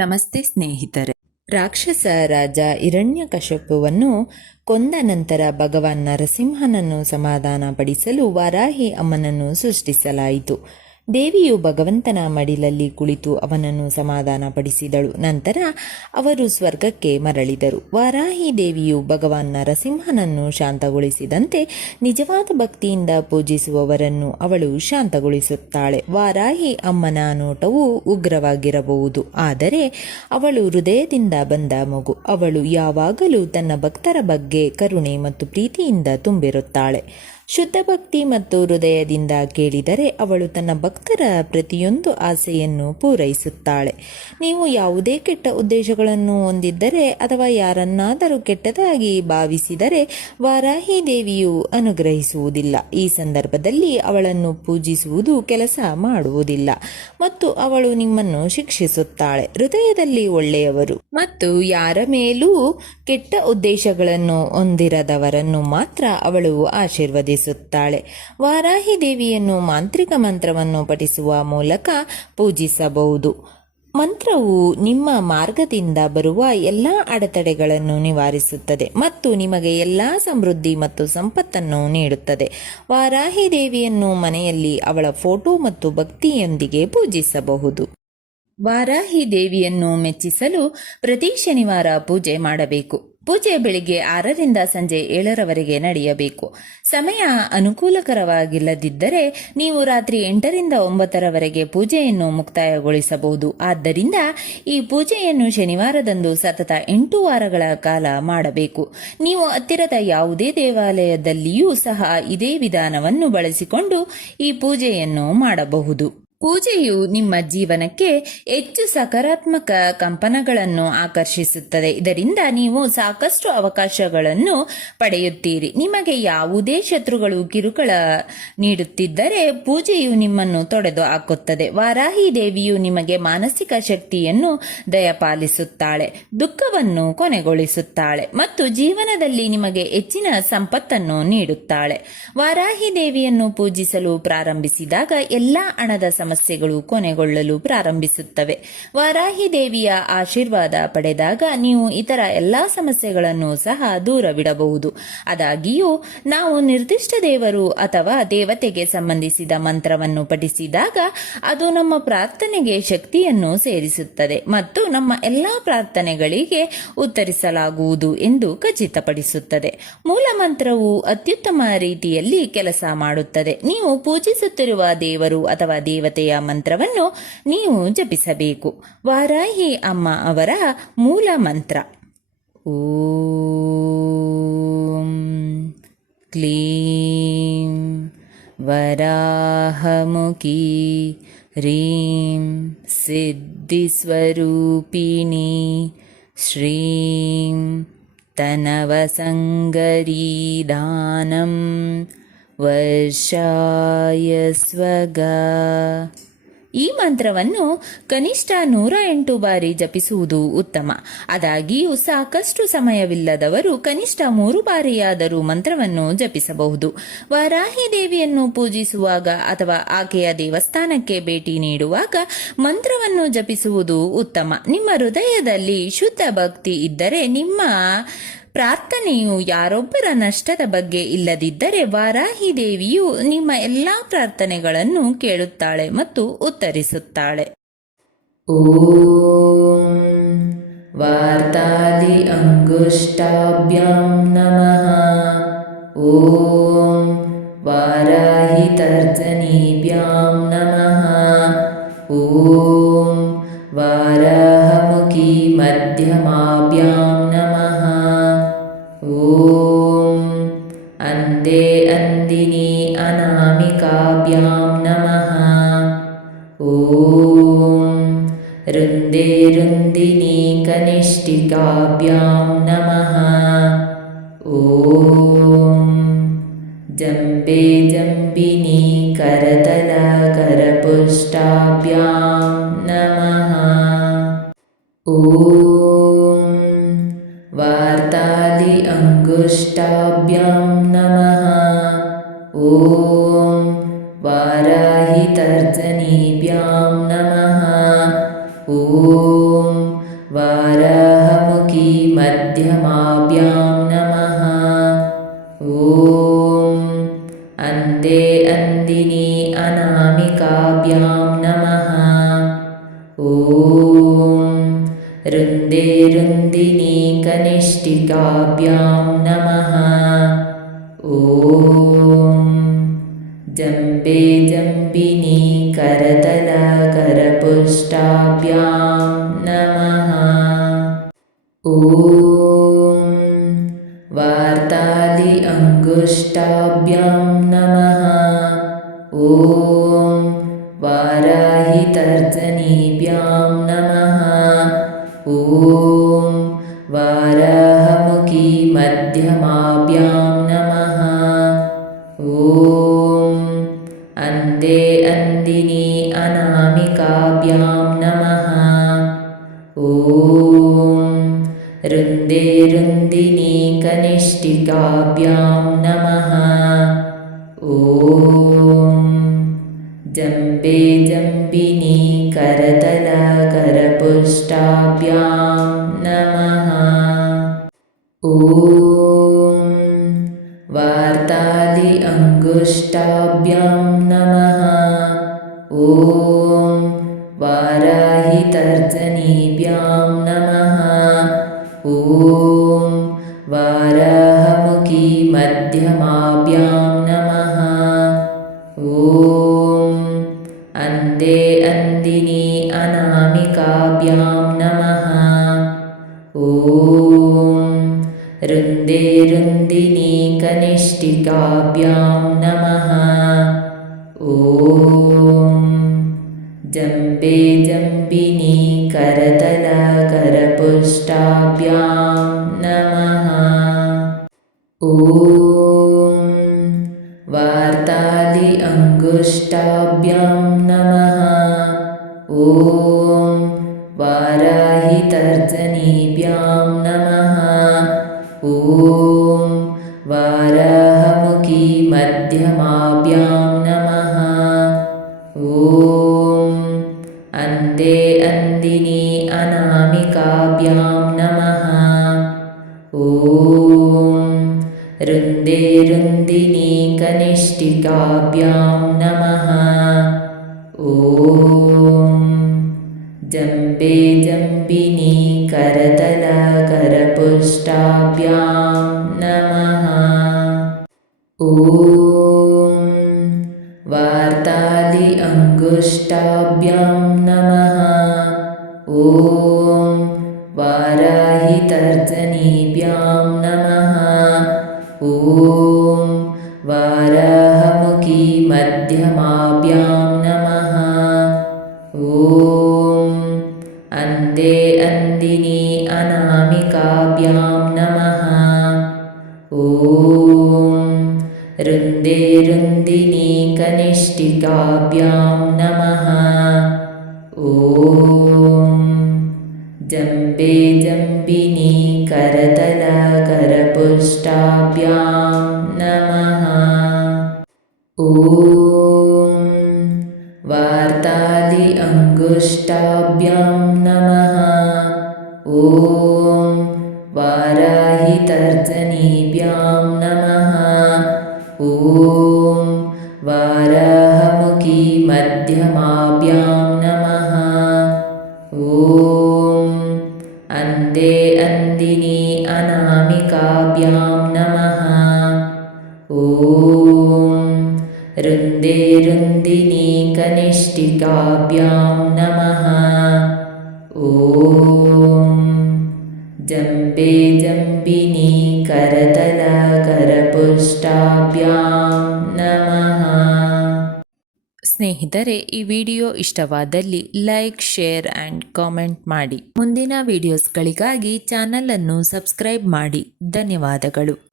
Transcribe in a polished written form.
ನಮಸ್ತೆ ಸ್ನೇಹಿತರೆ. ರಾಕ್ಷಸ ರಾಜ ಹಿರಣ್ಯಕಶಿಪುವನ್ನು ಕೊಂದ ನಂತರ ಭಗವಾನ್ ನರಸಿಂಹನನ್ನು ಸಮಾಧಾನಪಡಿಸಲು ವಾರಾಹಿ ಅಮ್ಮನನ್ನು ಸೃಷ್ಟಿಸಲಾಯಿತು. ದೇವಿಯು ಭಗವಂತನ ಮಡಿಲಲ್ಲಿ ಕುಳಿತು ಅವನನ್ನು ಸಮಾಧಾನಪಡಿಸಿದಳು. ನಂತರ ಅವರು ಸ್ವರ್ಗಕ್ಕೆ ಮರಳಿದರು. ವಾರಾಹಿ ದೇವಿಯು ಭಗವಾನ್ ನರಸಿಂಹನನ್ನು ಶಾಂತಗೊಳಿಸಿದಂತೆ ನಿಜವಾದ ಭಕ್ತಿಯಿಂದ ಪೂಜಿಸುವವರನ್ನು ಅವಳು ಶಾಂತಗೊಳಿಸುತ್ತಾಳೆ. ವಾರಾಹಿ ಅಮ್ಮನ ನೋಟವು ಉಗ್ರವಾಗಿರಬಹುದು, ಆದರೆ ಅವಳು ಹೃದಯದಿಂದ ಬಂದ ಮಗು. ಅವಳು ಯಾವಾಗಲೂ ತನ್ನ ಭಕ್ತರ ಬಗ್ಗೆ ಕರುಣೆ ಮತ್ತು ಪ್ರೀತಿಯಿಂದ ತುಂಬಿರುತ್ತಾಳೆ. ಶುದ್ಧ ಭಕ್ತಿ ಮತ್ತು ಹೃದಯದಿಂದ ಕೇಳಿದರೆ ಅವಳು ತನ್ನ ಭಕ್ತರ ಪ್ರತಿಯೊಂದು ಆಸೆಯನ್ನು ಪೂರೈಸುತ್ತಾಳೆ. ನೀವು ಯಾವುದೇ ಕೆಟ್ಟ ಉದ್ದೇಶಗಳನ್ನು ಹೊಂದಿದ್ದರೆ ಅಥವಾ ಯಾರನ್ನಾದರೂ ಕೆಟ್ಟದಾಗಿ ಭಾವಿಸಿದರೆ ವಾರಾಹಿ ದೇವಿಯು ಅನುಗ್ರಹಿಸುವುದಿಲ್ಲ. ಈ ಸಂದರ್ಭದಲ್ಲಿ ಅವಳನ್ನು ಪೂಜಿಸುವುದು ಕೆಲಸ ಮಾಡುವುದಿಲ್ಲ ಮತ್ತು ಅವಳು ನಿಮ್ಮನ್ನು ಶಿಕ್ಷಿಸುತ್ತಾಳೆ. ಹೃದಯದಲ್ಲಿ ಒಳ್ಳೆಯವರು ಮತ್ತು ಯಾರ ಮೇಲೂ ಕೆಟ್ಟ ಉದ್ದೇಶಗಳನ್ನು ಹೊಂದಿರದವರನ್ನು ಮಾತ್ರ ಅವಳು ಆಶೀರ್ವದಿಸುತ್ತಾಳೆ. ವಾರಾಹಿ ದೇವಿಯನ್ನು ಮಾಂತ್ರಿಕ ಮಂತ್ರವನ್ನು ಪಠಿಸುವ ಮೂಲಕ ಪೂಜಿಸಬಹುದು. ಮಂತ್ರವು ನಿಮ್ಮ ಮಾರ್ಗದಿಂದ ಬರುವ ಎಲ್ಲ ಅಡೆತಡೆಗಳನ್ನು ನಿವಾರಿಸುತ್ತದೆ ಮತ್ತು ನಿಮಗೆ ಎಲ್ಲ ಸಮೃದ್ಧಿ ಮತ್ತು ಸಂಪತ್ತನ್ನು ನೀಡುತ್ತದೆ. ವಾರಾಹಿ ದೇವಿಯನ್ನು ಮನೆಯಲ್ಲಿ ಅವಳ ಫೋಟೋ ಮತ್ತು ಭಕ್ತಿಯೊಂದಿಗೆ ಪೂಜಿಸಬಹುದು. ವಾರಾಹಿ ದೇವಿಯನ್ನು ಮೆಚ್ಚಿಸಲು ಪ್ರತಿ ಶನಿವಾರ ಪೂಜೆ ಮಾಡಬೇಕು. ಪೂಜೆ ಬೆಳಿಗ್ಗೆ 6ರಿಂದ ಸಂಜೆ 7ರವರೆಗೆ ನಡೆಯಬೇಕು. ಸಮಯ ಅನುಕೂಲಕರವಾಗಿಲ್ಲದಿದ್ದರೆ ನೀವು ರಾತ್ರಿ 8ರಿಂದ 9ರವರೆಗೆ ಪೂಜೆಯನ್ನು ಮುಕ್ತಾಯಗೊಳಿಸಬಹುದು. ಆದ್ದರಿಂದ ಈ ಪೂಜೆಯನ್ನು ಶನಿವಾರದಂದು ಸತತ 8 ವಾರಗಳ ಕಾಲ ಮಾಡಬೇಕು. ನೀವು ಹತ್ತಿರದ ಯಾವುದೇ ದೇವಾಲಯದಲ್ಲಿಯೂ ಸಹ ಇದೇ ವಿಧಾನವನ್ನು ಬಳಸಿಕೊಂಡು ಈ ಪೂಜೆಯನ್ನು ಮಾಡಬಹುದು. ಪೂಜೆಯು ನಿಮ್ಮ ಜೀವನಕ್ಕೆ ಹೆಚ್ಚು ಸಕಾರಾತ್ಮಕ ಕಂಪನಗಳನ್ನು ಆಕರ್ಷಿಸುತ್ತದೆ. ಇದರಿಂದ ನೀವು ಸಾಕಷ್ಟು ಅವಕಾಶಗಳನ್ನು ಪಡೆಯುತ್ತೀರಿ. ನಿಮಗೆ ಯಾವುದೇ ಶತ್ರುಗಳು ಕಿರುಕುಳ ನೀಡುತ್ತಿದ್ದರೆ ಪೂಜೆಯು ನಿಮ್ಮನ್ನು ತೊಡೆದು ಹಾಕುತ್ತದೆ. ವಾರಾಹಿ ದೇವಿಯು ನಿಮಗೆ ಮಾನಸಿಕ ಶಕ್ತಿಯನ್ನು ದಯಪಾಲಿಸುತ್ತಾಳೆ, ದುಃಖವನ್ನು ಕೊನೆಗೊಳಿಸುತ್ತಾಳೆ ಮತ್ತು ಜೀವನದಲ್ಲಿ ನಿಮಗೆ ಹೆಚ್ಚಿನ ಸಂಪತ್ತನ್ನು ನೀಡುತ್ತಾಳೆ. ವಾರಾಹಿ ದೇವಿಯನ್ನು ಪೂಜಿಸಲು ಪ್ರಾರಂಭಿಸಿದಾಗ ಎಲ್ಲಾ ಹಣದ ಸಮಸ್ಯೆಗಳು ಕೊನೆಗೊಳ್ಳಲು ಪ್ರಾರಂಭಿಸುತ್ತವೆ. ವಾರಾಹಿ ದೇವಿಯ ಆಶೀರ್ವಾದ ಪಡೆದಾಗ ನೀವು ಇತರ ಎಲ್ಲಾ ಸಮಸ್ಯೆಗಳನ್ನು ಸಹ ದೂರವಿಡಬಹುದು. ಆದಾಗ್ಯೂ ನಾವು ನಿರ್ದಿಷ್ಟ ದೇವರು ಅಥವಾ ದೇವತೆಗೆ ಸಂಬಂಧಿಸಿದ ಮಂತ್ರವನ್ನು ಪಠಿಸಿದಾಗ ಅದು ನಮ್ಮ ಪ್ರಾರ್ಥನೆಗೆ ಶಕ್ತಿಯನ್ನು ಸೇರಿಸುತ್ತದೆ ಮತ್ತು ನಮ್ಮ ಎಲ್ಲಾ ಪ್ರಾರ್ಥನೆಗಳಿಗೆ ಉತ್ತರಿಸಲಾಗುವುದು ಎಂದು ಖಚಿತಪಡಿಸುತ್ತದೆ. ಮೂಲ ಮಂತ್ರವು ಅತ್ಯುತ್ತಮ ರೀತಿಯಲ್ಲಿ ಕೆಲಸ ಮಾಡುತ್ತದೆ. ನೀವು ಪೂಜಿಸುತ್ತಿರುವ ದೇವರು ಅಥವಾ ದೇವತೆಯ ಮಂತ್ರವನ್ನು ನೀವು ಜಪಿಸಬೇಕು. ವಾರಾಹಿ ಅಮ್ಮ ಅವರ ಮೂಲ ಮಂತ್ರ: ಓಂ ಕ್ಲೀಂ ವರಾಹಮುಖಿ ರೀಂ ಸಿದ್ಧಿಸ್ವರೂಪಿಣಿ ಶ್ರೀಂ ತನವಸಂಗರೀದಾನಂ ವರ್ಷಾಯ ಸ್ವಗ. ಈ ಮಂತ್ರವನ್ನು ಕನಿಷ್ಠ 108 ಬಾರಿ ಜಪಿಸುವುದು ಉತ್ತಮ. ಆದಾಗ್ಯೂ ಸಾಕಷ್ಟು ಸಮಯವಿಲ್ಲದವರು ಕನಿಷ್ಠ 3 ಬಾರಿಯಾದರೂ ಮಂತ್ರವನ್ನು ಜಪಿಸಬಹುದು. ವಾರಾಹಿ ದೇವಿಯನ್ನು ಪೂಜಿಸುವಾಗ ಅಥವಾ ಆಕೆಯ ದೇವಸ್ಥಾನಕ್ಕೆ ಭೇಟಿ ನೀಡುವಾಗ ಮಂತ್ರವನ್ನು ಜಪಿಸುವುದು ಉತ್ತಮ. ನಿಮ್ಮ ಹೃದಯದಲ್ಲಿ ಶುದ್ಧ ಭಕ್ತಿ ಇದ್ದರೆ, ನಿಮ್ಮ ಪ್ರಾರ್ಥನೆಯು ಯಾರೊಬ್ಬರ ನಷ್ಟದ ಬಗ್ಗೆ ಇಲ್ಲದಿದ್ದರೆ, ವಾರಾಹಿ ದೇವಿಯು ನಿಮ್ಮ ಎಲ್ಲಾ ಪ್ರಾರ್ಥನೆಗಳನ್ನು ಕೇಳುತ್ತಾಳೆ ಮತ್ತು ಉತ್ತರಿಸುತ್ತಾಳೆ. ಓಂ ವಾರ್ತಾಲಿ ಅಂಗುಷ್ಟಾಭ್ಯಾಂ ನಮಃ. ಓಂ ವಾರಾಹಿ ತರ್ಜನೀಭ್ಯಾಂ ನಮಃ. ಓಂ ವಾರಾಹಮುಖಿ ಮಧ್ಯಮಾಭ್ಯಾಂ ನಮಃ. ಓಂ ಅಂದೇ ಅಂದಿನಿ ಅನಾಮಿಕಾಭ್ಯಾಂ ನಮಃ. ಓಂ ರುಂದೇ ರುಂದಿನಿ ಕನಿಷ್ಠಿಕಾಭ್ಯಾಂ ನಮಃ. ಓಂ ಜಂಬೆ ಜಂಬಿನಿ ಕರತಲ ಕರಪುಷ್ಟಾಭ್ಯಾಂ ನಮಃ. ಓಂ ವಾರ್ತಾಲಿ ಅಂಗುಷ್ಟಾಭ್ಯಾಂ ನಮಃ. ಓಂ ವಾರಾಹಿ ತರ್ಜನೀಭ್ಯಾಂ ನಮಃ. ಓಂ अंदिनी अनामिकाभ्यां नमः। ॐ रुन्दे रुन्दिनी कनिष्ठिकाभ्यां नमः। ॐ जम्बे जम्बिनी करतलकरपुष्टाभ्यां नमः। ॐ वार्तालि अङ्गुष्ठाभ्यां नमः। ॐ वाराहि तर्जनीभ्यां नमः। ॐ वाराहमुखी मध्यमाभ्यां नमः। ॐ अन्धे अन्दिनी अनामिकाभ्यां नमः। ॐ रुन्दे रुन्दिनी कनिष्ठिकाभ्यां नमः। ॐ जम्बे जम्बिनी करतलकरपुष्टाभ्यां नमः। ॐ वार्तालि अङ्गुष्ठाभ्यां नमः। ॐ वाराहि तर्जनीभ्यां नमः। ॐ वाराहमुखी मध्यमाभ्यां नमः। ॐ अन्धे अन्दिनी अनामिकाभ्यां नमः। ॐ रुन्दे रुन्दिनी कनिष्ठिकाभ्यां नमः। ॐ जम्बे जम्बिनी करतलकरपुष्टाभ्यां नमः। ॐ वार्तालि अङ्गुष्ठाभ्यां नमः। ॐ वाराहि तर्जनीभ्यां नमः। ॐ वाराहमुखी मध्यमाभ्यां नमः। ॐ अन्धे अन्दिनी अनामिकाभ्यां नमः। ॐ रुन्दे रुन्दिनी कनिष्ठिकाभ्यां नमः। ॐ जम्बे जम्बिनी करतलकरपुष्टाभ्यां नमः। ॐ वार्तालि अङ्गुष्ठाभ्यां नमः। ॐ वाराहि तर्जनीभ्यां नमः। ॐ वाराहमुखी मध्यमाभ्यां नमः। ॐ अन्धे अन्दिनी अनामिकाभ्यां नमः। ॐ रुन्दे रुन्दिनी कनिष्ठिकाभ्यां नमः। ॐ जम्बे जम्बिनी करतलकरपुष्टाभ्यां नमः। ॐ वार्तालि अङ्गुष्ठाभ्यां नमः। ॐ वाराहि तर्जनीभ्यां नमः। ॐ वाराहमुखी मध्यमाभ्यां नमः। ॐ अन्धे अन्दिनी अनामिकाभ्यां नमः। ॐ रुन्दे रुन्दिनी कनिष्ठिकाभ्यां नमः। ॐ जम्बे जम्बिनी करतलकरपुष्टाभ्यां नमः। ಸ್ನೇಹಿತರೆ, ಈ ವಿಡಿಯೋ ಇಷ್ಟವಾದಲ್ಲಿ ಲೈಕ್, ಶೇರ್ ಆ್ಯಂಡ್ ಕಾಮೆಂಟ್ ಮಾಡಿ. ಮುಂದಿನ ವಿಡಿಯೋಸ್ಗಳಿಗಾಗಿ ಚಾನಲನ್ನು ಸಬ್ಸ್ಕ್ರೈಬ್ ಮಾಡಿ. ಧನ್ಯವಾದಗಳು.